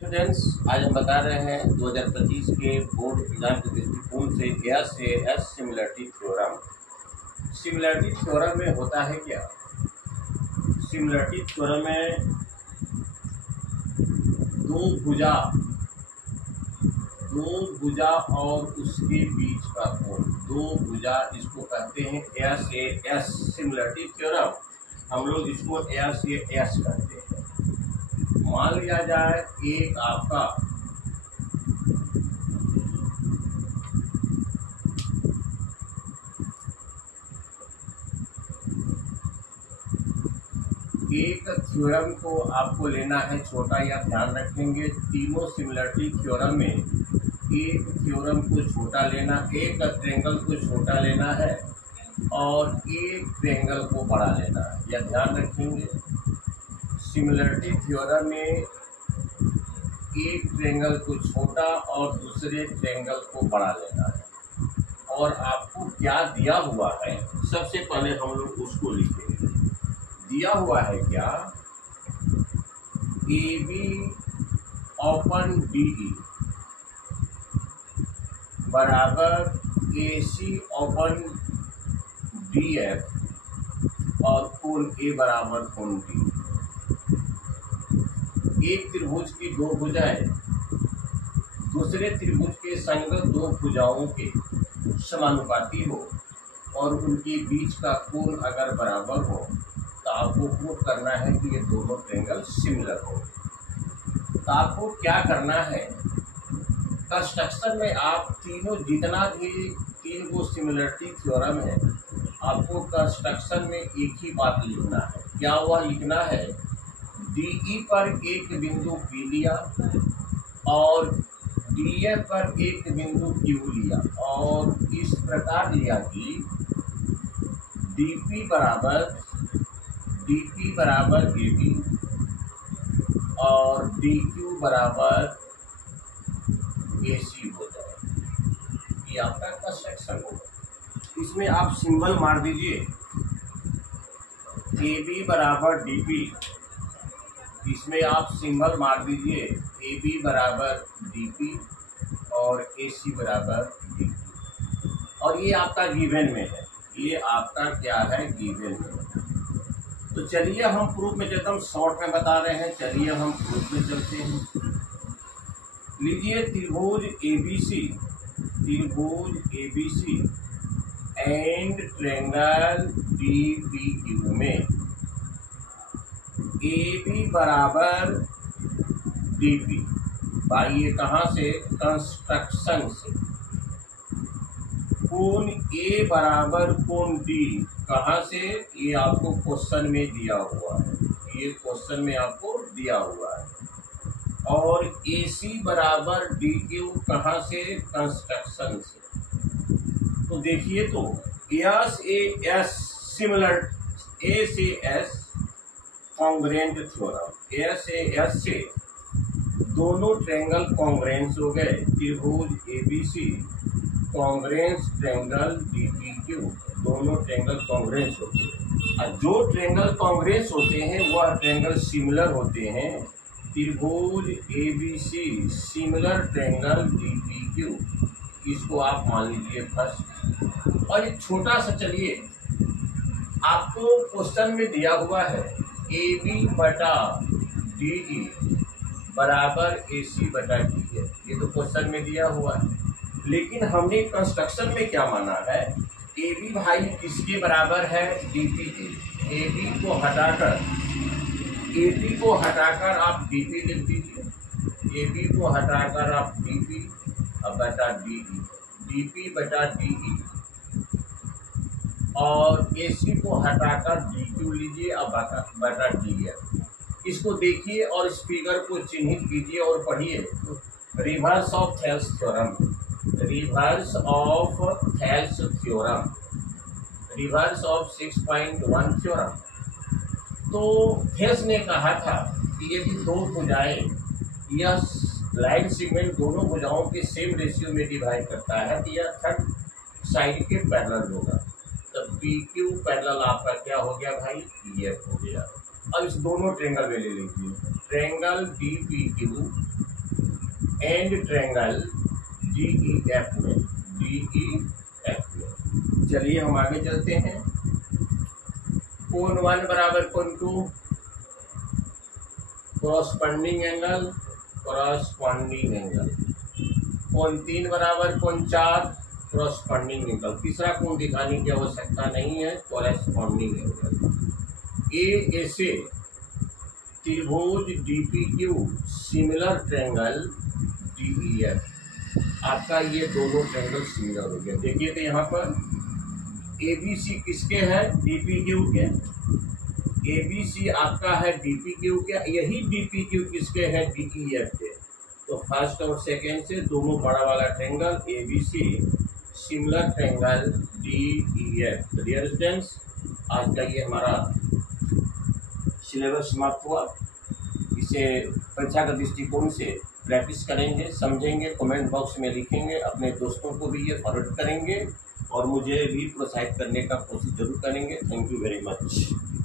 Students, आज हम बता रहे हैं 2025 के बोर्ड एग्जाम के दृष्टिकोण से S similarity theorem. Similarity theorem में होता है क्या? सिमिलरिटी थ्योरम में दो भुजा और उसके बीच का कोण, दो भुजा, इसको कहते हैं एस सिमिलरिटी थ्योरम। हम लोग इसको एस कहते हैं। मान लिया जाए एक आपका एक थ्योरम को आपको लेना है छोटा, या ध्यान रखेंगे तीनों सिमिलरिटी थ्योरम में एक थ्योरम को छोटा लेना, एक ट्रायंगल को छोटा लेना है और एक ट्रायंगल को बड़ा लेना है। या ध्यान रखेंगे सिमिलरिटी थ्योरम में एक ट्रायंगल को छोटा और दूसरे ट्रायंगल को बड़ा लेना है। और आपको क्या दिया हुआ है, सबसे पहले हम लोग उसको लिखेंगे। दिया हुआ है क्या? A be open D E बराबर ए सी ओपन डी एफ और कोण ए बराबर कोण डी। एक त्रिभुज की दो भुजाएं दूसरे त्रिभुज के संगत दो भुजाओं के समानुपाती हो और उनके बीच का कोण अगर बराबर हो तो आपको प्रूव करना है कि ये दोनों ट्रायंगल सिमिलर हो। तो आपको क्या करना है, कंस्ट्रक्शन में आप तीनों जितना भी तीन को सिमिलरिटी थ्योरम है, आपको कंस्ट्रक्शन में एक ही बात लिखना है। क्या हुआ लिखना है? डी पर एक बिंदु P लिया और DF पर एक बिंदु Q लिया और इस प्रकार लिया कि DP बराबर AB और DQ बराबर AC हो जाए। ये आपका कंस्ट्रक्शन होगा। इसमें आप सिंबल मार दीजिए AB बराबर DP, इसमें आप सिंबल मार दीजिए AB बराबर DP और AC बराबर DQ। और ये आपका गिवन में है, ये आपका क्या है, गिवन में। तो चलिए हम प्रूफ में चलते, हम शॉर्ट में बता रहे हैं, चलिए हम प्रूफ में चलते हैं। लीजिए त्रिभुज ABC एंड ट्रायंगल DPQ में AB बराबर DP। भाई ये कहाँ से? कंस्ट्रक्शन से। कोण A बराबर कोण D कहाँ से? ये आपको क्वेश्चन में दिया हुआ है, ये क्वेश्चन में आपको दिया हुआ है। और AC बराबर DQ कहाँ से? कंस्ट्रक्शन से। तो देखिए, तो SAS similar SAS congruent theorem, SAS से दोनों ट्रायंगल कॉन्ग्रुएंस हो गए। त्रिभुज ABC कॉन्ग्रुएंस ट्रायंगल DPQ, दोनों ट्रायंगल कॉन्ग्रुएंस होते हैं। और जो ट्रायंगल कॉन्ग्रुएंस होते हैं वह ट्रायंगल सिमिलर होते हैं। त्रिभुज ABC सिमिलर ट्रायंगल DPQ, इसको आप मान लीजिए फर्स्ट। और एक छोटा सा, चलिए आपको क्वेश्चन में दिया हुआ है AB बटा DE बराबर AC बटा DE, ये तो क्वेश्चन में दिया हुआ है। लेकिन हमने कंस्ट्रक्शन में क्या माना है? AB भाई किसके बराबर है? DP के। AB को हटाकर आप DP लिख दीजिए। AB को हटाकर आप DP बटा DE, DP बटा DE और AC को हटाकर DQ लीजिए अब बटा DF। इसको देखिए और इस फिगर को चिन्हित कीजिए और पढ़िए। तो reverse of Thales theorem, reverse of Thales theorem, reverse of 6.1 theorem. तो थेल्स ने कहा था कि यदि दो भुजाएं यह लाइन सेगमेंट दोनों भुजाओं के सेम रेशियो में डिवाइड करता है तो यह थर्ड साइड के पैरेलल होगा। तो PQ पैरेलल आपका क्या हो गया भाई? PF हो गया। अब इस दोनों ट्रायंगल में ले लीजिए, triangle DPQ and triangle DEF में, DEF में। चलिए हम आगे चलते हैं। कोण 1 बराबर कोण 2, कॉरस्पॉन्डिंग एंगल, कॉरस्पॉन्डिंग एंगल। कोण 3 बराबर कोण 4, कॉरस्पॉन्डिंग एंगल। तीसरा कोण दिखाने की आवश्यकता नहीं है, कॉरस्पॉन्डिंग एंगल। ए से त्रिभुज DPQ सिमिलर ट्रायंगल DEF। आपका ये दोनों ट्रायंगल सिमिलर हो गए। देखिए तो यहाँ पर ABC किसके है, DPQ के। ABC आपका है DPQ के, यही DPQ किसके है, DEF के। तो फर्स्ट और सेकेंड से दोनों बड़ा वाला triangle ABC similar triangle DEF। Dear students, आज का ये हमारा सिलेबस समाप्त हुआ। इसे परीक्षा के दृष्टिकोण से प्रैक्टिस करेंगे, समझेंगे, कमेंट बॉक्स में लिखेंगे, अपने दोस्तों को भी ये फॉरवर्ड करेंगे और मुझे भी प्रोत्साहित करने का कोशिश जरूर करेंगे। Thank you very much.